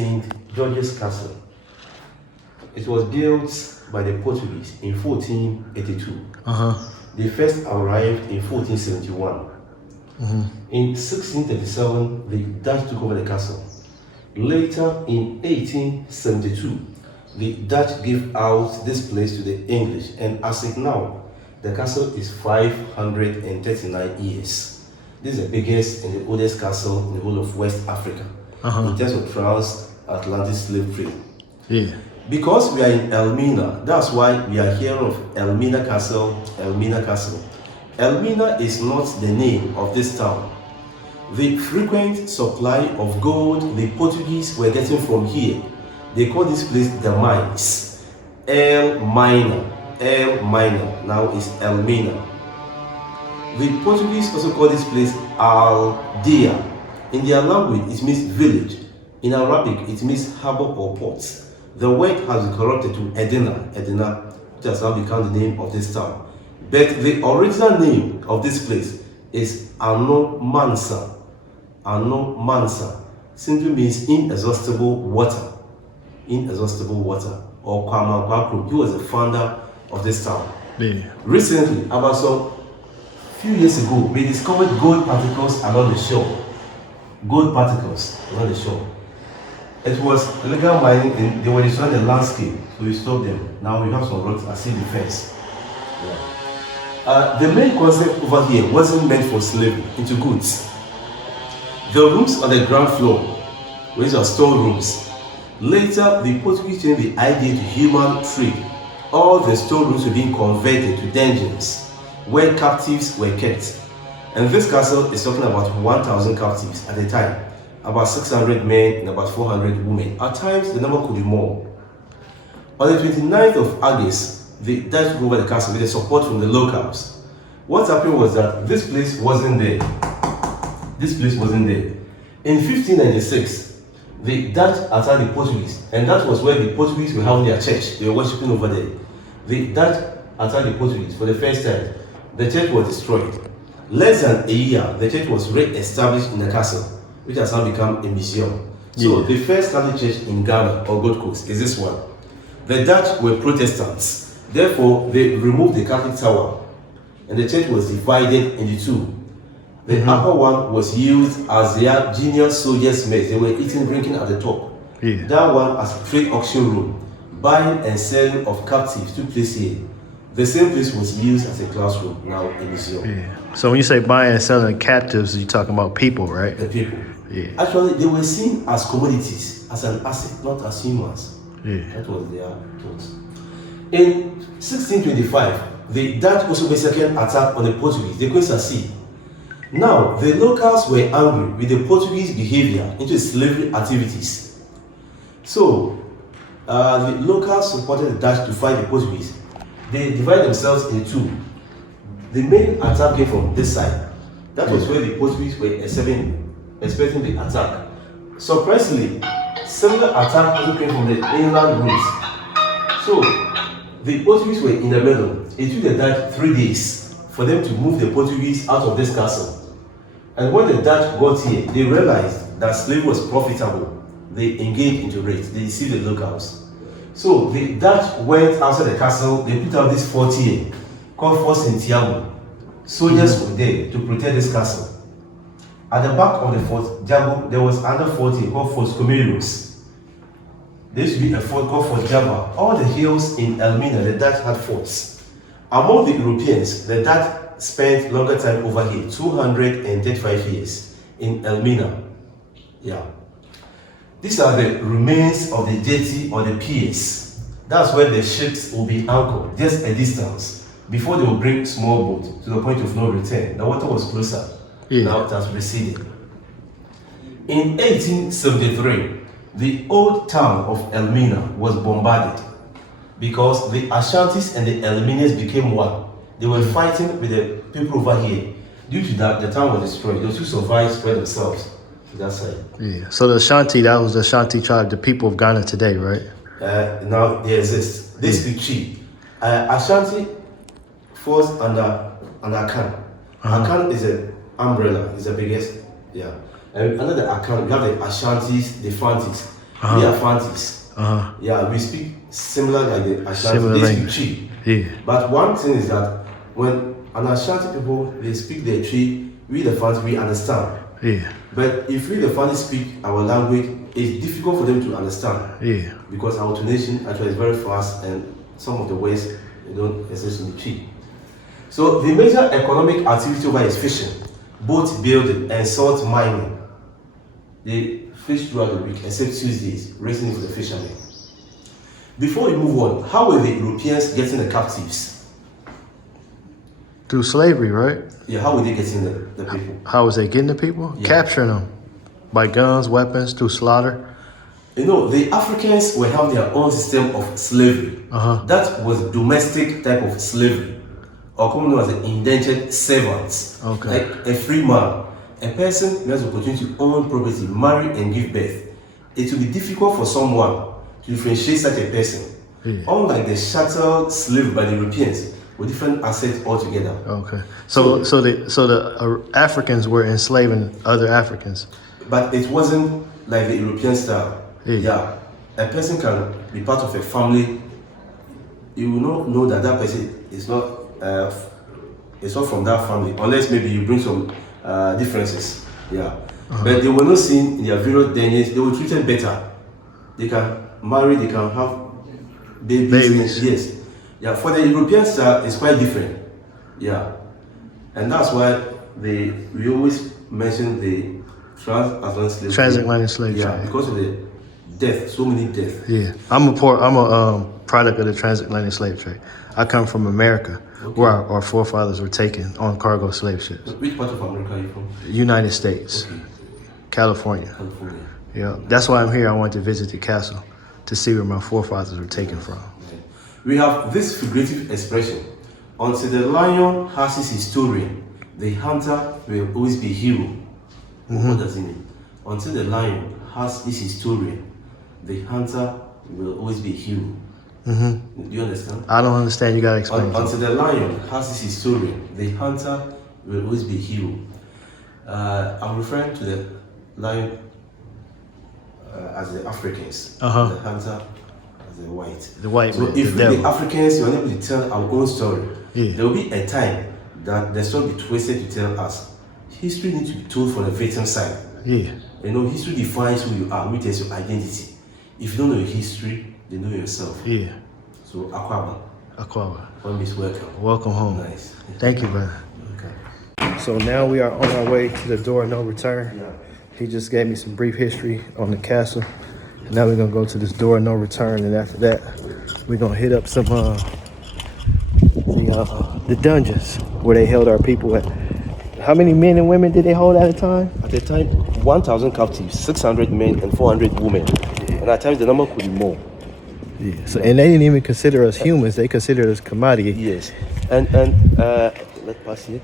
St. George's Castle. It was built by the Portuguese in 1482. They first arrived in 1471. In 1637, the Dutch took over the castle. Later, in 1872, the Dutch gave out this place to the English, and as it now, the castle is 539 years. This is the biggest and the oldest castle in the whole of West Africa in terms of transatlantic slave trade. Yeah. Because we are in Elmina, that's why we are hearing of Elmina Castle, Elmina Castle. Elmina is not the name of this town. The frequent supply of gold the Portuguese were getting from here, they call this place the mines. Elmina, now is Elmina. The Portuguese also call this place Aldea. In their language, it means village. In Arabic, it means harbor or port. The word has been corrupted to Edina, which has now become the name of this town. But the original name of this place is Anomansa. Anomansa simply means inexhaustible water. Inexhaustible water, or Kwamakwakrum. He was the founder of this town. Yeah. Recently, about some few years ago, we discovered gold particles along the shore. Gold particles along the shore. It was illegal mining, and they were destroying the landscape, so we stopped them. Now we have some rocks as a defense. Yeah. The main concept over here wasn't meant for slavery into goods. The rooms on the ground floor, which are storerooms. Later, the Portuguese changed the idea to human trade. All the storerooms were being converted to dungeons, where captives were kept. And this castle is talking about 1,000 captives at the time, about 600 men and about 400 women. At times, the number could be more. On the 29th of August, the Dutch took over the castle with the support from the locals. What happened was that this place wasn't there. This place wasn't there. In 1596, the Dutch attacked the Portuguese, and that was where the Portuguese were having their church. They were worshipping over there. The Dutch attacked the Portuguese for the first time. The church was destroyed. Less than a year, the church was re-established in the castle, which has now become a museum. So the first Catholic church in Ghana or Gold Coast is this one. The Dutch were Protestants, therefore they removed the Catholic tower, and the church was divided into two. The upper one was used as their junior soldiers' mess. They were eating, drinking at the top. That one as a trade auction room. Buying and selling of captives took place here. The same place was used as a classroom, now a museum. Yeah. So when you say buying and selling captives, you're talking about people, right? The people. Yeah. Actually, they were seen as commodities, as an asset, not as humans. Yeah. That was their thoughts. In 1625, the Dutch also made a second attack on the Portuguese. They couldn't succeed. Now, the locals were angry with the Portuguese behavior into slavery activities. So, the locals supported the Dutch to fight the Portuguese. They divided themselves into two. The main attack came from this side. That was where the Portuguese were expecting the attack. Surprisingly, similar attack also came from the inland routes. So, the Portuguese were in the middle. It took the Dutch 3 days for them to move the Portuguese out of this castle. And when the Dutch got here, they realized that slavery was profitable. They engaged into it. They deceived the locals. So the Dutch went outside the castle. They put out this fort here called Fort Santiago. Soldiers were there to protect this castle. At the back of the Fort Jago, there was another fort here called Fort Comeros. There used to be a fort called Fort Java. All the hills in Elmina, the Dutch had forts. Among the Europeans, the Dutch spent longer time over here, 235 years in Elmina. Yeah. These are the remains of the jetty or the piers. That's where the ships will be anchored, just a distance, before they will bring small boat to the point of no return. The water was closer. Now it has receded. In 1873, the old town of Elmina was bombarded because the Ashantis and the Elminas became one. They were fighting with the people over here. Due to that, the town was destroyed. Those who survived spread themselves to that side. Yeah. So the Ashanti, that was the Ashanti tribe, the people of Ghana today, right? Now they exist. They speak Chi. Ashanti falls under Akan. Akan is an umbrella. It's the biggest. Yeah. And under the Akan, we have the Ashantis, the Fantis. We are Fantis. Uh-huh. Yeah, we speak similar like the Ashanti. Similar They language. speak Yeah. Tree. But one thing is that when an Ashanti people they speak their Tree, we the Fantis we understand. Yeah. But if we the Fantis speak our language, it's difficult for them to understand. Yeah. Because our tonation actually is very fast and some of the words they don't essentially Tree. So the major economic activity over is fishing, boat building, and salt mining. They fish throughout the week, except Tuesdays, raising for the fishermen. Before we move on, how were the Europeans getting the captives? Through slavery, right? Yeah, how were they getting the people? How was they getting the people? Yeah. Capturing them by guns, weapons, through slaughter. You know, the Africans will have their own system of slavery. Uh-huh. That was domestic type of slavery, or commonly known as the indentured servants. Okay. Like a free man, a person who has the opportunity to own property, marry and give birth. It will be difficult for someone to differentiate such a person. Yeah. Unlike the chattel slavery by the Europeans, with different assets altogether. Okay. So the Africans were enslaving other Africans. But it wasn't like the European style. Yeah. A person can be part of a family. You will not know that that person is not from that family, unless maybe you bring some differences. Yeah. Uh-huh. But they were not seen in their various dangers. They were treated better. They can marry, they can have babies. Yes. Yeah, for the European style, it's quite different. Yeah. And that's why we always mention the transatlantic slave. Transatlantic slave Yeah, trade. because of the death, so many deaths. Yeah. I'm a product of the transatlantic slave trade. I come from America, where our forefathers were taken on cargo slave ships. Which part of America are you from? United States, Okay. California. California. Yeah. That's why I'm here. I wanted to visit the castle to see where my forefathers were taken from. We have this figurative expression: until the lion has his historian, the hunter will always be a hero. What does it mean? Until the lion has his historian, the hunter will always be a hero. Do you understand? I don't understand. You gotta explain. Until the lion has his historian, the hunter will always be a hero. I'm referring to the lion as the Africans, Uh-huh. the hunter as the white. The white So man, if the we, the devil. Africans, were able to tell our own story, Yeah. there will be a time that the story will be twisted to tell us. History needs to be told from the victim side. Yeah. You know, history defines who you are, which is your identity. If you don't know your history, then know yourself. Yeah. So, Aquaba, Aquaba. always welcome. Welcome home. Nice. Thank you, brother. Okay. So now we are on our way to the door of no return. Yeah. He just gave me some brief history on the castle. And now we're gonna go to this door of no return, and after that, we're gonna hit up some the dungeons where they held our people at. How many men and women did they hold at a time? At the time, 1,000 captives, 600 men and 400 women. And at times the number could be more. Yeah. So and they didn't even consider us humans; they considered us commodity. Yes. And let's pass here.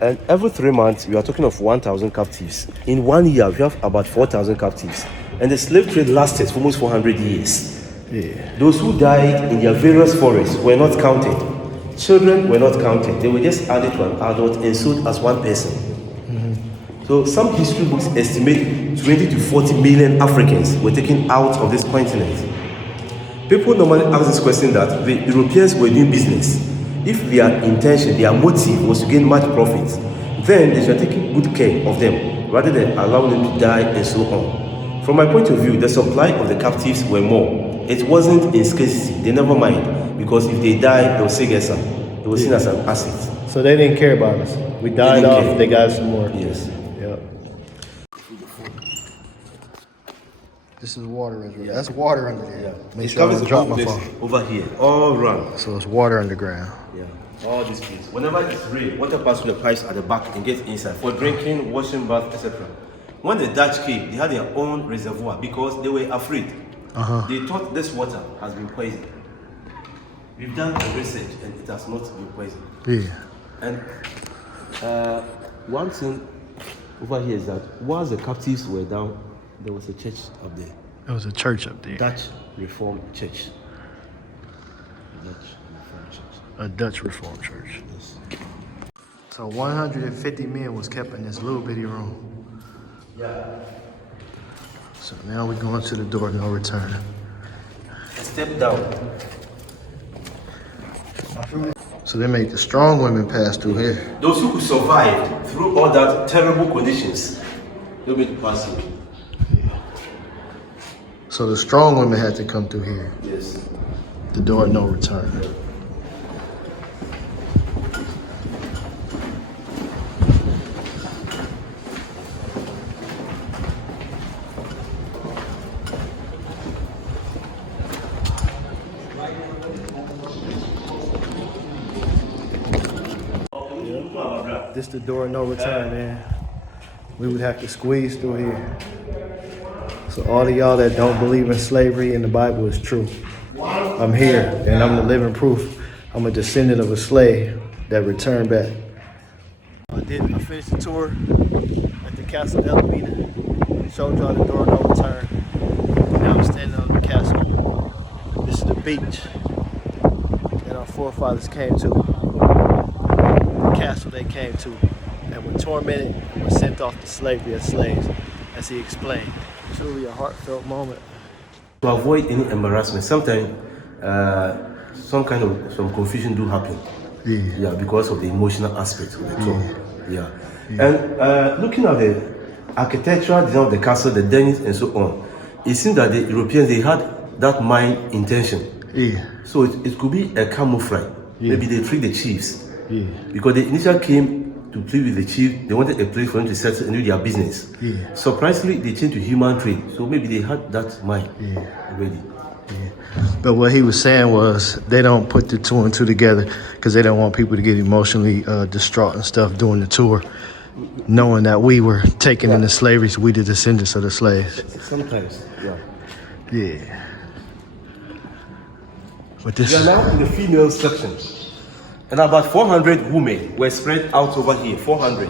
And every 3 months, we are talking of 1,000 captives. In 1 year, we have about 4,000 captives. And the slave trade lasted for almost 400 years. Yeah. Those who died in their various forests were not counted. Children were not counted. They were just added to an adult and sold as one person. So some history books estimate 20 to 40 million Africans were taken out of this continent. People normally ask this question that the Europeans were doing business. If their intention, their motive was to gain much profit, then they should take good care of them rather than allowing them to die and so on. From my point of view, the supply of the captives were more. It wasn't in scarcity, they never mind, because if they die, they'll still get some. They were seen as an asset. So they didn't care about us. We died didn't off. care. They got some more. Yes. Yep. This is water reservoir. That's water under there. Make It sure I covers don't drop all my this phone. over here, all around. So it's water underground. Yeah, all these things. Whenever it's rain, water passes through the pipes at the back and gets inside for drinking, washing, bath, etc. When the Dutch came, they had their own reservoir because they were afraid. They thought this water has been poisoned. We've done the research and it has not been poisoned. Yeah. And one thing over here is that whilst the captives were down, there was a church up there. There was a church up there. Dutch Reformed Church. Dutch Reformed Church. A Dutch Reformed church. Yes. So 150 men was kept in this little bitty room. Yeah. So now we're going to the door of no return. Step down. So they make the strong women pass through here. Those who could survive through all that terrible conditions, they'll be passing. So the strong women had to come through here. Yes. The door of no return. This the door of no return, man. We would have to squeeze through here. So all of y'all that don't believe in slavery in the Bible is true. I'm here, and I'm the living proof. I'm a descendant of a slave that returned back. I finished the tour at the castle Elmina. Showed y'all the door of no return. Now I'm standing on the castle. This is the beach that our forefathers came to. The castle they came to, and were tormented and were sent off to slavery as slaves, as he explained. Truly a heartfelt moment. To avoid any embarrassment, sometimes some confusion do happen. Yeah, because of the emotional aspect of the talk. Yeah. And looking at the architectural design of the castle, the dens and so on, it seems that the Europeans, they had that mind intention. Yeah. So it could be a camouflage. Yeah. Maybe they tricked the chiefs. Yeah. Because they initially came to play with the chief, they wanted a place for them to settle and do their business. Yeah. Surprisingly, they changed to human trade. So maybe they had that mind already. Yeah. But what he was saying was they don't put the two and two together because they don't want people to get emotionally distraught and stuff during the tour, knowing that we were taken into slavery, so we the descendants of the slaves. Sometimes, yeah. Yeah. But this We are now in the female section. And about 400 women were spread out over here, 400.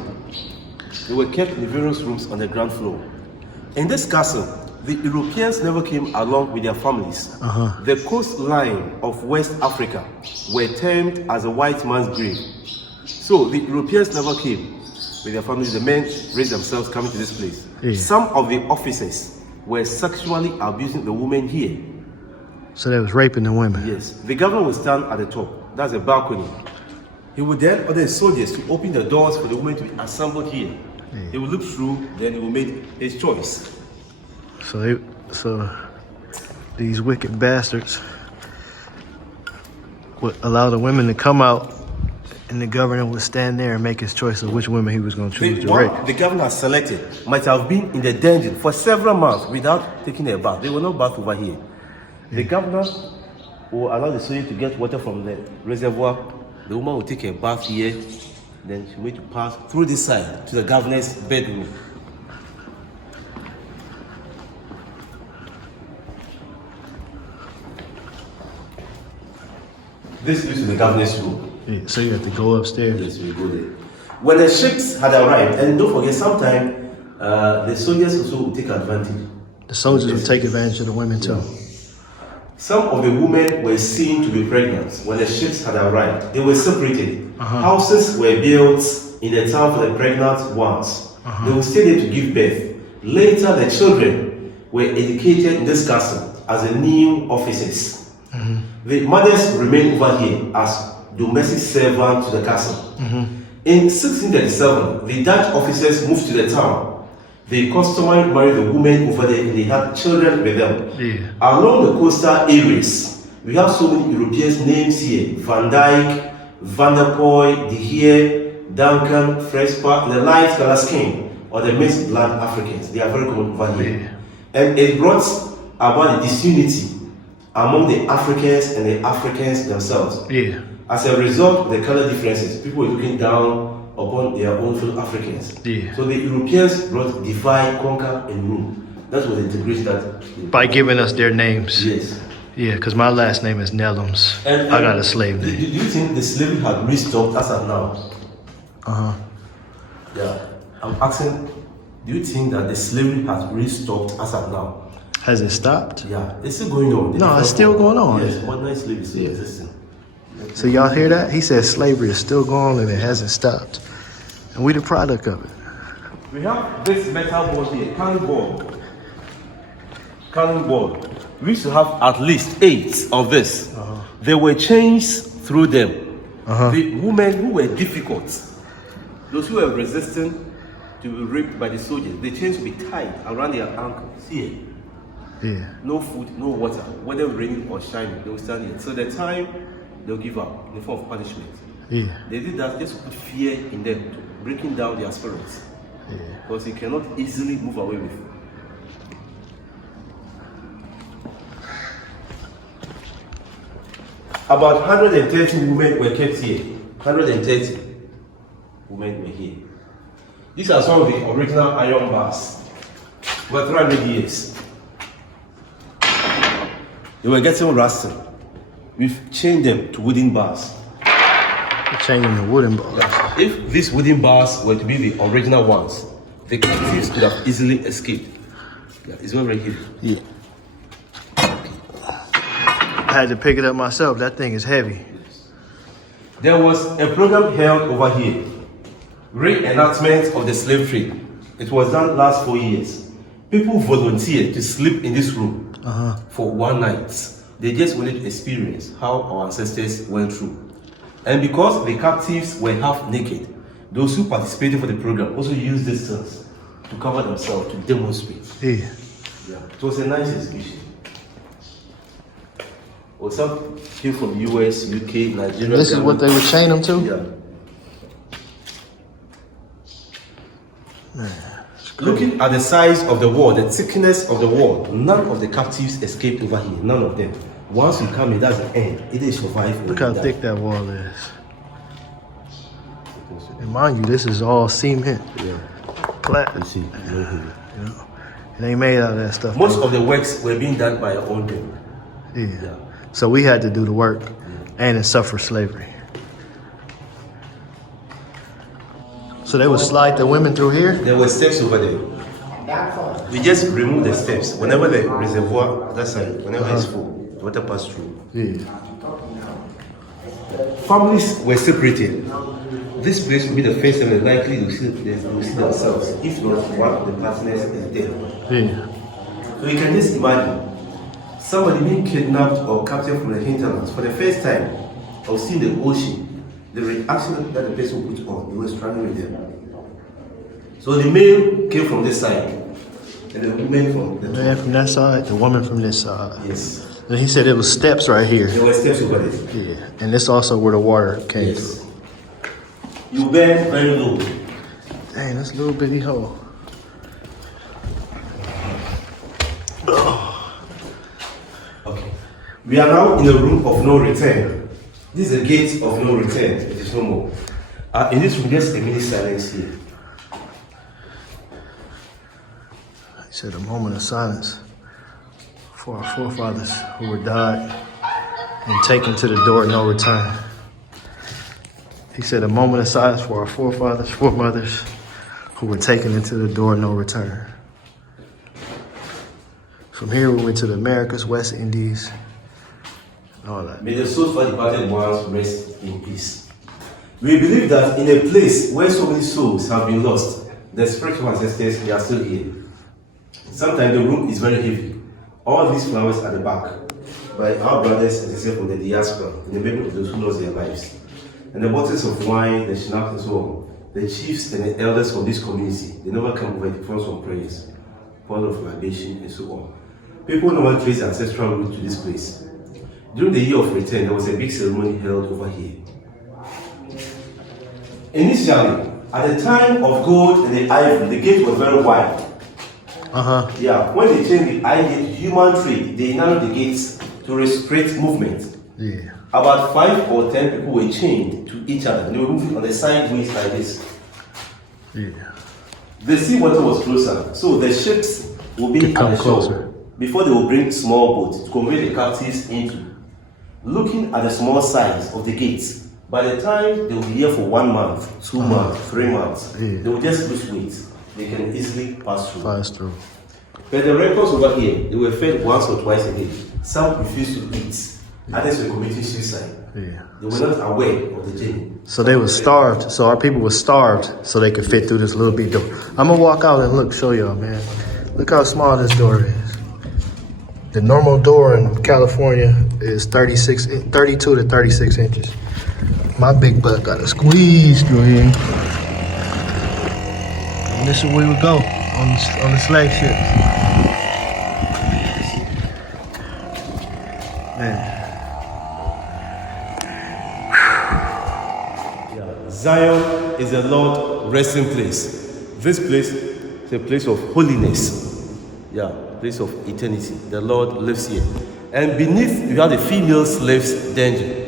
They were kept in various rooms on the ground floor. In this castle, the Europeans never came along with their families. The coastline of West Africa were termed as a white man's grave. So the Europeans never came with their families. The men raised themselves coming to this place. Yeah. Some of the officers were sexually abusing the women here. So they was raping the women. Yes. The governor would stand at the top. That's a balcony. He would then order his soldiers to open the doors for the women to be assembled here. He would look through, then he would make his choice. So these wicked bastards would allow the women to come out, and the governor would stand there and make his choice of which women he was going to choose to rape. The governor selected might have been in the dungeon for several months without taking a bath. They will not bath over here. The governor will allow the soldier to get water from the reservoir. The woman will take a bath here, then she will to pass through this side to the governor's bedroom. This leads to the governor's room. Yeah, so you have to go upstairs. Yes, we go there. When the sheikhs had arrived, and don't forget, sometimes the soldiers also would take advantage. The soldiers would take advantage of the women too. Some of the women were seen to be pregnant when the ships had arrived. They were separated. Houses were built in the town for the pregnant ones. They would stay there to give birth. Later, the children were educated in this castle as the new officers. The mothers remained over here as domestic servants to the castle. In 1637, the Dutch officers moved to the town. They customarily married the women over there and they had children with them. Yeah. Along the coastal areas, we have so many Europeans names here. Van Dyke, Van der Poel, De Geer, Duncan, Frespa, and the light color skin, or the mixed blood Africans. They are very common over here. Yeah. And it brought about a disunity among the Africans and the Africans themselves. Yeah. As a result of the color differences, people were looking down upon their own fellow Africans. Yeah. So the Europeans brought divide, conquer, and rule. That was the integration that... By giving us their names. Yes. Yeah, because my last name is Nellums. And I got a slave do name. you think the slavery had restopped as of now? Yeah. I'm asking, do you think that the slavery has restopped as of now? Has it stopped? Yeah. It's still going on. No, it's still going on. Yes, modern slavery is still existing. So y'all hear that? He said slavery is still going on and it hasn't stopped. And we the product of it. We have this metal board here, cannonball. cannonball. We used to have at least 8 of this. There were chains through them. The women who were difficult, those who were resistant to be raped by the soldiers, the chains would be tied around their ankles. Here. Yeah. No food, no water. Whether raining or shining, they will stand here. So the time they'll give up in the form of punishment. Yeah. They did that just to put fear in them, to breaking down their spirits. Yeah. Because you cannot easily move away with. About 130 women were kept here. 130 women were here. These are some of the original iron bars. Over 300 years. They were getting rusted. We've chained them to wooden bars. You're changing the wooden bars. If these wooden bars were to be the original ones, the captives could have easily escaped. Yeah, it's not very heavy. Yeah. I had to pick it up myself. That thing is heavy. There was a program held over here, reenactment of the slave trade. It was done last 4 years. People volunteered to sleep in this room for one night. They just wanted to experience how our ancestors went through. And because the captives were half naked, those who participated for the program also used this things to cover themselves, to demonstrate. Yeah. It was a nice exhibition. Or some came from US, UK, Nigeria. This is what they would chain them to? Yeah. Man, Looking at the size of the wall, the thickness of the wall, none of the captives escaped over here. None of them. Once you come in, that's the end. Either you survive or look you how die. thick that wall is. And mind you, this is all cement. Yeah. Flat. You see, no heavy. You know, it ain't made out of that stuff. Most of the works were being done by our own people. Yeah. So we had to do the work and suffer slavery. So they would slide the women through here? There were steps over there. We just remove the steps. Whenever the reservoir, that side, whenever it's full, the water passes through. Yeah. Families were separated. This place will be the first time they're likely to see themselves. If not, one of the partners is dead. Yeah. So you can just imagine somebody being kidnapped or captured from the hinterlands for the first time or seeing the ocean. The reaction that the person put on, he was struggling with them. So the male came from this side, and the woman from the Man from that side, the woman from this side. Yes. And he said it was steps right here. There were steps over there. Yeah. And this also where the water came Yes. through. You bend very low. Dang, that's a little bitty hole. Okay. We are now in a room of no return. This is a gate of no return. It is no more. In this room, just a minute silence here. He said a moment of silence for our forefathers who were died and taken to the door of no return. He said a moment of silence for our forefathers, foremothers who were taken into the door of no return. From here we went to the Americas, West Indies, and all that. May the souls for departed ones rest in peace. We believe that in a place where so many souls have been lost, the spiritual ancestors, they are still here. Sometimes the room is very heavy. All these flowers at the back by our brothers and sisters from the diaspora in the memory of those who lost their lives. And the bottles of wine, the schnapps and so on. The chiefs and the elders from this community, they never come over to perform some prayers, part of libation and so on. People normally trace ancestral route to this place. During the year of return, there was a big ceremony held over here. Initially, at the time of gold and the ivory, the gate was very wide. Yeah, when they changed the idea to human trade, they narrowed the gates to restrict movement. Yeah. About 5 or 10 people were chained to each other. They were moving on the sideways like this. Yeah. The sea water was closer, so the ships will be at come the shore closer. before they will bring small boats to convey the captives into. Looking at the small size of the gates, by the time they will be here for 1 month, 2 months, 3 months, Yeah. they will just lose weight. They can easily pass through. Flies through. But the records over here, they were fed once or twice a day. Some refused to eat. Others were committing suicide. Yeah. They were not aware of the journey. So they were starved. So our people were starved so they could fit through this little bit door. I'm gonna walk out and look, show y'all, man. Look how small this door is. The normal door in California is 32 to 36 inches. My big butt got to squeeze through here. And this is where we would go on the slave ships. Man. Zion is the Lord's resting place. This place is a place of holiness. Yeah, place of eternity. The Lord lives here. And beneath, you have the female slave's dungeon.